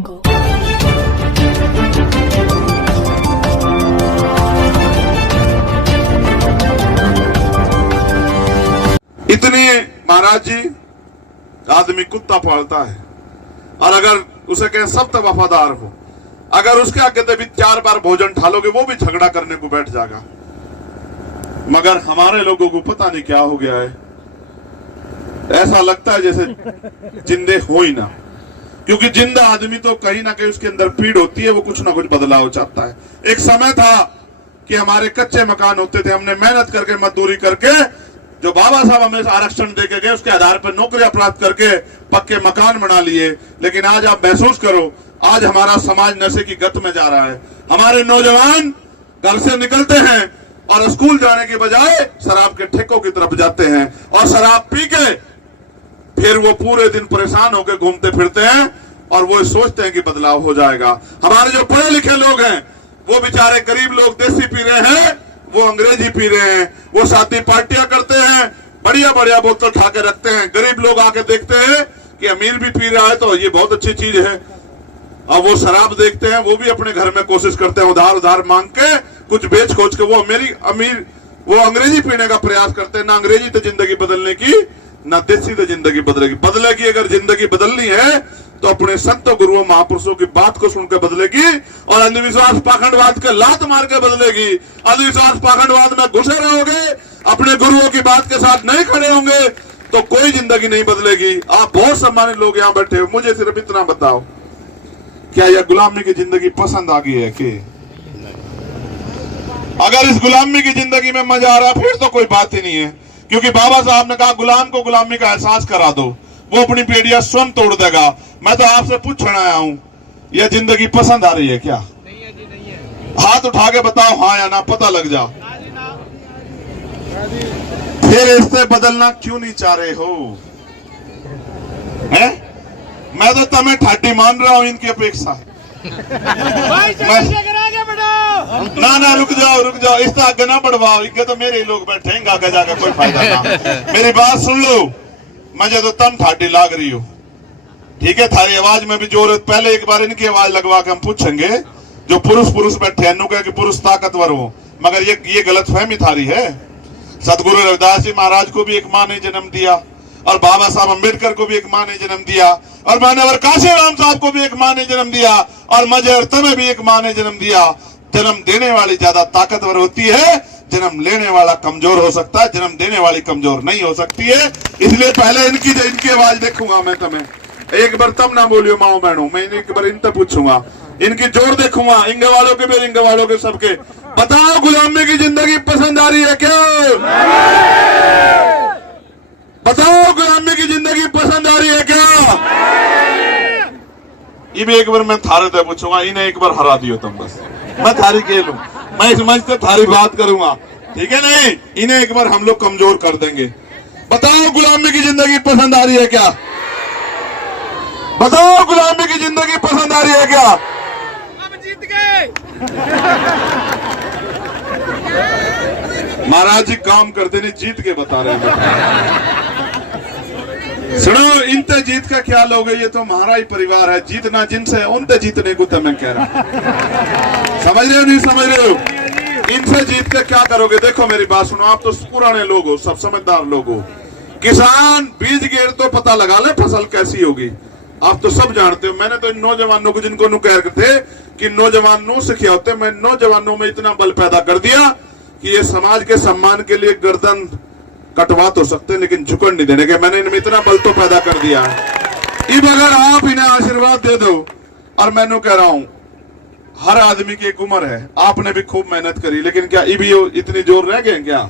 इतनी महाराज जी आदमी कुत्ता पालता है और अगर उसे कहे सब तक वफादार हो, अगर उसके आगे तो भी 4 बार भोजन ठालोगे वो भी झगड़ा करने को बैठ जाएगा। मगर हमारे लोगों को पता नहीं क्या हो गया है, ऐसा लगता है जैसे जिंदे हो ही ना, क्योंकि जिंदा आदमी तो कहीं ना कहीं उसके अंदर पीड़ होती है, वो कुछ ना कुछ बदलाव चाहता है। एक समय था कि हमारे कच्चे मकान होते थे, हमने मेहनत करके मजदूरी करके जो बाबा साहब हमें आरक्षण देके गए उसके आधार पर नौकरियां प्राप्त करके पक्के मकान बना लिए। लेकिन आज आप महसूस करो, आज हमारा समाज नशे की गत में जा रहा है। हमारे नौजवान घर से निकलते हैं और स्कूल जाने के बजाय शराब के ठेकों की तरफ जाते हैं और शराब पी के फिर वो पूरे दिन परेशान होकर घूमते फिरते हैं और वो सोचते हैं कि बदलाव हो जाएगा। हमारे जो पढ़े लिखे लोग हैं वो बेचारे गरीब लोग देसी पी रहे हैं, वो अंग्रेजी पी रहे हैं, वो शादी पार्टियां करते हैं, बढ़िया बढ़िया बोतल ठा के रखते हैं। गरीब लोग आके देखते हैं कि अमीर भी पी रहा है तो ये बहुत अच्छी चीज है, और वो शराब देखते हैं, वो भी अपने घर में कोशिश करते हैं उधार उधार मांग के कुछ बेच खोज के वो अमीर वो अंग्रेजी पीने का प्रयास करते हैं। ना अंग्रेजी तो जिंदगी बदलने की, ना देसी तो जिंदगी बदलेगी। अगर जिंदगी बदलनी है तो अपने संतों गुरुओं महापुरुषों की बात को सुनकर बदलेगी और अंधविश्वास पाखंडवाद के लात मार के बदलेगी। अंधविश्वास पाखंडवाद में घुसे रहोगे, अपने गुरुओं की बात के साथ नहीं खड़े होंगे तो कोई जिंदगी नहीं बदलेगी। आप बहुत सम्मानित लोग यहाँ बैठे हो, मुझे सिर्फ इतना बताओ, क्या यह गुलामी की जिंदगी पसंद आ गई है कि? अगर इस गुलामी की जिंदगी में मजा आ रहा है फिर तो कोई बात ही नहीं है, क्योंकि बाबा साहब ने कहा गुलाम को गुलामी का एहसास करा दो, वो अपनी पेड़ियां स्वयं तोड़ देगा। मैं तो आपसे पूछने आया हूं, यह जिंदगी पसंद आ रही है क्या? नहीं है जी, नहीं है। हाथ उठा के बताओ हाँ या ना, पता लग जा। फिर इससे बदलना क्यों नहीं चाह रहे हो? हैं? मैं तो तुम्हें ठाटी मान रहा हूं इनकी अपेक्षा। ना रुक जाओ, इसका आगे ना बढ़वाओ, इनके तो मेरे लोग बैठेंगे आगे जाकर, कोई फायदा ना। मेरी बात सुन लो, मुझे तो तम ठाटी लाग रही हो, ठीक है? थारी आवाज में भी जोर, पहले एक बार इनकी आवाज लगवा के हम पूछेंगे, जो पुरुष बैठे हैं कहे कि पुरुष ताकतवर हो, मगर ये गलत फहमी थारी है। सदगुरु रविदास जी महाराज को भी एक माँ ने जन्म दिया और बाबा साहब अम्बेडकर को भी एक माँ ने जन्म दिया और मान्यवर काशीराम साहब को भी एक माँ ने जन्म दिया और मुझे और तुम्हें भी एक माँ ने जन्म दिया। जन्म देने वाली ज्यादा ताकतवर होती है, जन्म लेने वाला कमजोर हो सकता है, जन्म देने वाली कमजोर नहीं हो सकती है। इसलिए पहले इनकी आवाज देखूंगा मैं तुम्हें, एक बार तब ना बोलियो माओ बहनों, मैं एक बार इनसे पूछूंगा, इनकी जोर देखूंगा, इंगे वालों के भी, इंगे वालों के सबके। बताओ गुलामी की जिंदगी पसंद आ रही है क्या? बताओ गुलामी की जिंदगी पसंद आ रही है क्या? ये भी एक बार मैं थारे से पूछूंगा, इन्हें एक बार हरा दियो तुम, बस मैं थारी खेल हूं, मैं इस मंच से थारी बात करूंगा, ठीक है? नहीं, इन्हें एक बार हम लोग कमजोर कर देंगे। बताओ गुलामी की जिंदगी पसंद आ रही है क्या? बताओ गुलामी की जिंदगी पसंद आ रही है क्या? अब जीत गए। महाराज जी काम करते नहीं, जीत के बता रहे हैं। सुनो, इनते जीत का क्या लोगे? ये तो हमारा ही परिवार है, जीतना जिनसे उनसे जीतने को तो मैं कह रहा। समझ रहे हो नहीं समझ रहे हो? इनसे जीत के क्या करोगे? देखो मेरी बात सुनो, आप तो पुराने लोग हो, सब समझदार लोग हो। किसान बीज गेर तो पता लगा ले फसल कैसी होगी, आप तो सब जानते हो। मैंने तो इन नौजवानों को, जिनको कह थे कि नौजवान नो सिखे होते, मैं नौजवानों में इतना बल पैदा कर दिया कि ये समाज के सम्मान के लिए गर्दन कटवा तो सकते लेकिन झुकन नहीं देने के, मैंने इनमें इतना बल तो पैदा कर दिया है। अब अगर आप इन्हें आशीर्वाद दे दो, और मैं कह रहा हूं हर आदमी की एक उम्र है, आपने भी खूब मेहनत करी, लेकिन क्या इतनी जोर रह गए क्या?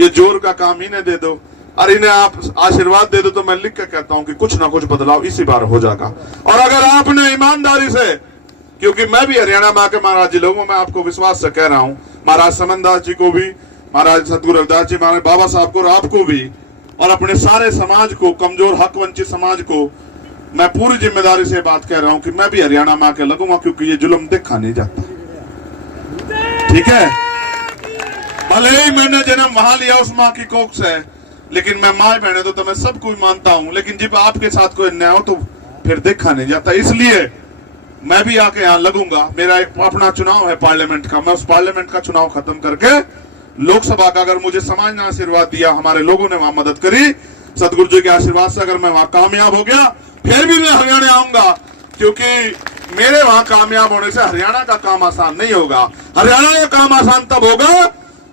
ये जोर का काम इन्हें दे दो और इन्हें आप आशीर्वाद दे दो, तो मैं लिख के कहता हूं कि कुछ ना कुछ बदलाव इसी बार हो जाएगा। और अगर आपने ईमानदारी से, क्योंकि मैं भी हरियाणा माँ के महाराज जी लोगों, मैं आपको विश्वास से कह रहा हूं, महाराज समनदास जी को भी, महाराज सदगुरु रविदास जी, महाराज बाबा साहब को और आपको भी, और अपने सारे समाज को, कमजोर हक वंचित समाज को मैं पूरी जिम्मेदारी से बात कह रहा हूं कि मैं भी हरियाणा माँ के लगूंगा, क्योंकि ये जुल्म देखा नहीं जाता, ठीक है? भले ही मैंने जन्म वहां लिया उस माँ की कोख से, लेकिन मैं माँ बहने तो मैं सबको ही मानता हूं, लेकिन जब आपके साथ कोई अन्याय हो तो फिर देखा नहीं जाता। इसलिए मैं भी आके यहाँ लगूंगा। मेरा एक अपना चुनाव है पार्लियामेंट का, मैं उस पार्लियामेंट का चुनाव खत्म करके लोकसभा का, अगर मुझे समाज ने आशीर्वाद दिया, हमारे लोगों ने वहां मदद करी, सदगुरु जी के आशीर्वाद से अगर मैं वहां कामयाब हो गया, फिर भी मैं हरियाणा आऊंगा। क्योंकि मेरे वहां कामयाब होने से हरियाणा का काम आसान नहीं होगा। हरियाणा का काम आसान तब होगा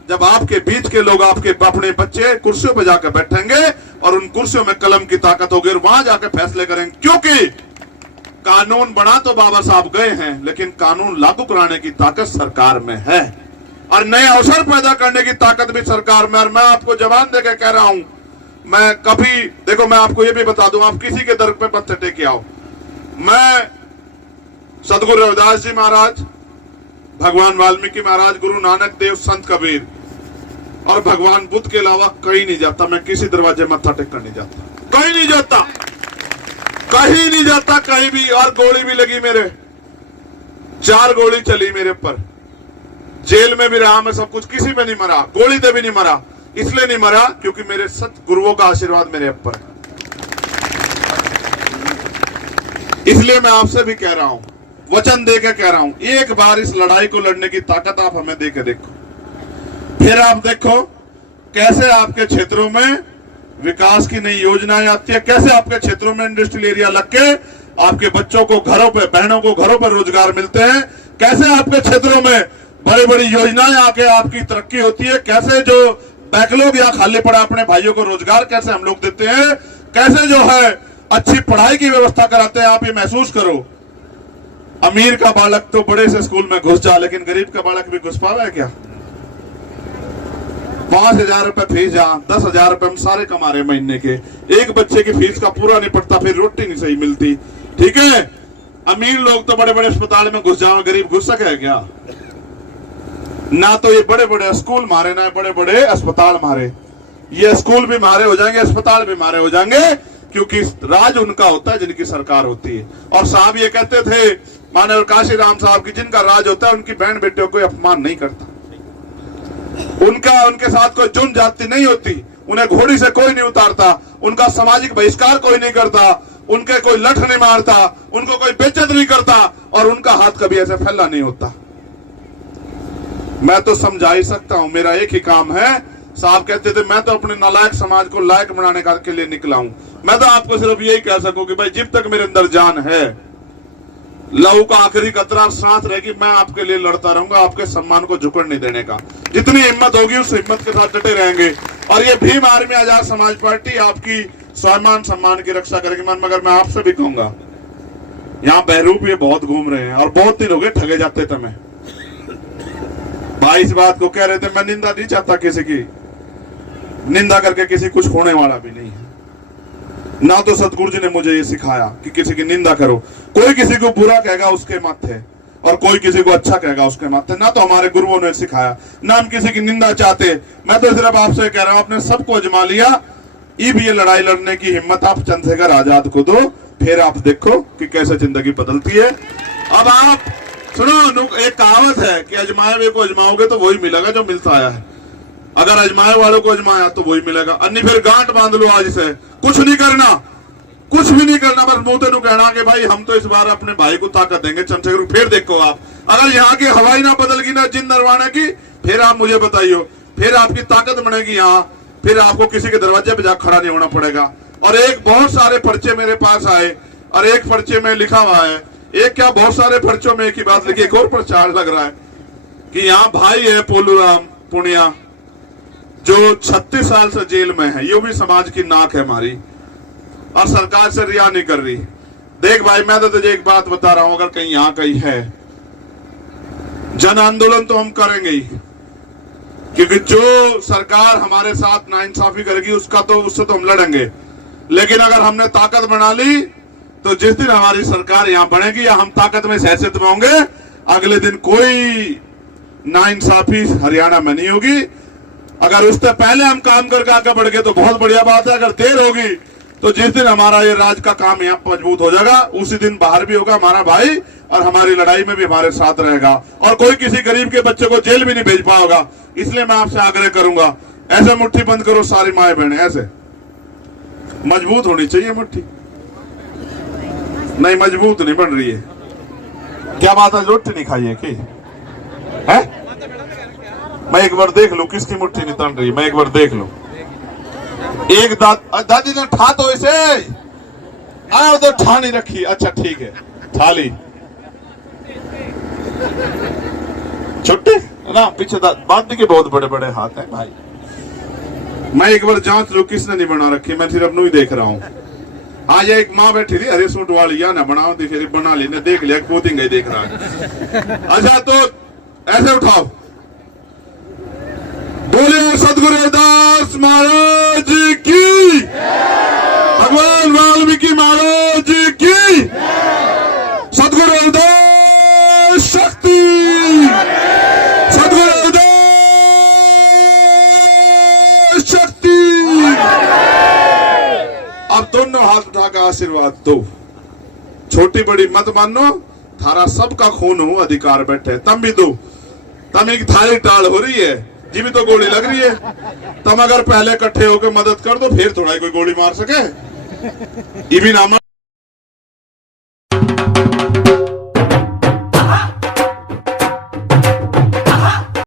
जब आपके बीच के लोग, आपके अपने बच्चे कुर्सियों पर जाकर बैठेंगे और उन कुर्सियों में कलम की ताकत होगी और वहां जाकर फैसले करेंगे। क्योंकि कानून बना तो बाबा साहब गए हैं, लेकिन कानून लागू कराने की ताकत सरकार में है और नए अवसर पैदा करने की ताकत भी सरकार में। और मैं आपको जवान देकर कह रहा हूं, मैं कभी, देखो मैं आपको ये भी बता दूं, आप किसी के दर पे मत टेके आओ। मैं सदगुरु रविदास जी महाराज, भगवान वाल्मीकि महाराज, गुरु नानक देव, संत कबीर और भगवान बुद्ध के अलावा कहीं नहीं जाता। मैं किसी दरवाजे मत्था टेक कर नहीं जाता, कहीं नहीं जाता, कहीं नहीं जाता, कहीं भी। और गोली भी लगी मेरे, 4 गोली चली मेरे ऊपर, जेल में भी रहा मैं, सब कुछ, किसी में नहीं मरा, गोली से भी नहीं मरा। इसलिए नहीं मरा क्योंकि मेरे सत गुरुओं का आशीर्वाद मेरे ऊपर है। इसलिए मैं आपसे भी कह रहा हूं, वचन देकर कह रहा हूं, एक बार इस लड़ाई को लड़ने की ताकत आप हमें देकर देखो, फिर आप देखो कैसे आपके क्षेत्रों में विकास की नई योजनाएं आती है, कैसे आपके क्षेत्रों में इंडस्ट्रियल एरिया लग के आपके बच्चों को घरों पे, बहनों को घरों पर रोजगार मिलते हैं, कैसे आपके क्षेत्रों में बड़ी बड़ी योजनाएं आके आपकी तरक्की होती है, कैसे जो बैकलॉग या खाली पड़ा अपने भाइयों को रोजगार कैसे हम लोग देते हैं, कैसे जो है अच्छी पढ़ाई की व्यवस्था कराते हैं। आप ये महसूस करो, अमीर का बालक तो बड़े से स्कूल में घुस जा, लेकिन गरीब का बालक भी घुस पावा है क्या? 5,000 रुपए फीस, जहां 10,000 रुपए हम सारे कमा रहे महीने के, एक बच्चे की फीस का पूरा नहीं पड़ता, फिर रोटी नहीं सही मिलती। ठीक है, अमीर लोग तो बड़े बड़े अस्पताल में घुस जाओ, गरीब घुस सके क्या? ना तो ये बड़े बड़े स्कूल मारे, ना बड़े बड़े अस्पताल मारे। ये स्कूल भी मारे हो जाएंगे, अस्पताल भी मारे हो जाएंगे, क्योंकि राज उनका होता है जिनकी सरकार होती है। और साहब ये कहते थे मानव काशी राम साहब की, जिनका राज होता है उनकी बहन बेटियों को अपमान नहीं करता, उनके साथ कोई जुन जाति नहीं होती, उन्हें घोड़ी से कोई नहीं उतारता, उनका सामाजिक बहिष्कार कोई नहीं करता, उनके कोई लठ नहीं मारता, उनको कोई बेइज्जत नहीं करता और उनका हाथ कभी ऐसे फैला नहीं होता। मैं तो समझा ही सकता हूं, मेरा एक ही काम है। साहब कहते थे मैं तो अपने नालायक समाज को लायक बनाने के लिए निकला हूं। मैं तो आपको सिर्फ यही कह सकूं कि भाई जब तक मेरे अंदर जान है, लहू का आखिरी कतरा सांस रहेगी, मैं आपके लिए लड़ता रहूंगा, आपके सम्मान को झुकड़ नहीं देने का। जितनी हिम्मत होगी उस हिम्मत के साथ डटे रहेंगे। और ये भीम आर्मी आजाद समाज पार्टी आपकी स्वाभिमान सम्मान की रक्षा करेगी। मगर मैं आपसे भी कहूंगा, यहाँ बहरूप ये बहुत घूम रहे हैं और बहुत दिन हो गए ठगे जाते थे। मैं भाई इस बात को कह रहे थे, मैं निंदा नहीं चाहता किसी की, निंदा करके किसी कुछ होने वाला भी नहीं है। ना तो सतगुरु जी ने मुझे ये सिखाया कि किसी की निंदा करो, कोई किसी को बुरा कहेगा उसके माथे और कोई किसी को अच्छा कहेगा उसके माथे। ना तो हमारे गुरुओं ने सिखाया, ना हम किसी की निंदा चाहते। मैं तो सिर्फ आपसे कह रहा हूं, आपने सबको अजमा लिया, अब ये लड़ाई लड़ने की हिम्मत आप चंद्रशेखर आजाद को दो, फिर आप देखो कि कैसे जिंदगी बदलती है। अब आप सुनो, एक कहावत है कि अजमाए हुए को अजमाओगे तो वही मिलेगा जो मिलता आया है। अगर अजमाए वालों को अजमाया तो वही मिलेगा, अन्य फिर गांठ बांध लो आज से, कुछ नहीं करना, कुछ भी नहीं करना, बस मुंह तेनू कहना कि भाई हम तो इस बार अपने भाई को ताकत देंगे चंद्रशेखर। फिर देखो आप, अगर यहाँ की हवाई ना बदल गई ना जिन नरवाने की, फिर आप मुझे बताइयो, फिर आपकी ताकत बनेगी यहाँ, फिर आपको किसी के दरवाजे पे जाकर खड़ा नहीं होना पड़ेगा। और एक बहुत सारे पर्चे मेरे पास आए और एक पर्चे में लिखा हुआ है, एक क्या बहुत सारे पर्चों में एक ही बात लिखी, एक और प्रचार लग रहा है कि यहाँ भाई है पोलूराम पुनिया जो 36 साल से जेल में है, ये भी समाज की नाक है हमारी और सरकार से रिया नहीं कर रही। देख भाई, मैं तो तुझे एक बात बता रहा हूं, अगर कहीं यहाँ कहीं है जन आंदोलन तो हम करेंगे ही, क्योंकि जो सरकार हमारे साथ नाइंसाफी करेगी उससे तो हम लड़ेंगे। लेकिन अगर हमने ताकत बना ली तो जिस दिन हमारी सरकार यहाँ बनेगी या हम ताकत में हैसियत में होंगे, अगले दिन कोई नाइंसाफी हरियाणा में नहीं होगी। अगर उससे पहले हम काम करके आगे बढ़ गए तो बहुत बढ़िया बात है, अगर देर होगी तो जिस दिन हमारा ये राज का काम यहाँ मजबूत हो जाएगा उसी दिन बाहर भी होगा हमारा भाई और हमारी लड़ाई में भी हमारे साथ रहेगा और कोई किसी गरीब के बच्चे को जेल भी नहीं भेज पाएगा। इसलिए मैं आपसे आग्रह करूंगा, ऐसे मुट्ठी बंद करो सारी माए बहने, ऐसे मजबूत होनी चाहिए मुट्ठी, नहीं मजबूत नहीं बन रही है। क्या बात है, रोटी नहीं खाई है कि है? मैं एक बार देख लूं किसकी मुट्ठी नहीं तन रही, मैं एक बार देख लूं। एक दादी ने ठा तो इसे तो ठा नहीं रखी। अच्छा ठीक है, ठा ली छुट्टी ना। पीछे दादी के बहुत बड़े बड़े हाथ हैं भाई। मैं एक बार जांच लूं किसने नहीं बना रखी, मैं सिर्फ अपनू ही देख रहा हूं। आज एक माँ बैठी थी हरे सूट वाली, या ना बनाओ थी, फिर बना ली ने देख लिया, पोतिंग ही देख रहा है। अच्छा तो ऐसे उठाओ, बोले सदगुरु रविदास महाराज की, भगवान वाल्मीकि महाराज की, सदगुरु रविदास शक्ति, सदगुरु रविदास शक्ति। अब दोनों हाथ उठाकर आशीर्वाद दो। छोटी बड़ी मत मानो, थारा सबका खून हो अधिकार बैठे, तम भी दो। तम एक थारी टाल हो रही है, जी भी तो गोली लग रही है। तम अगर पहले इकट्ठे होकर मदद कर दो, फिर थोड़ा कोई गोली मार सके। ये भी नाम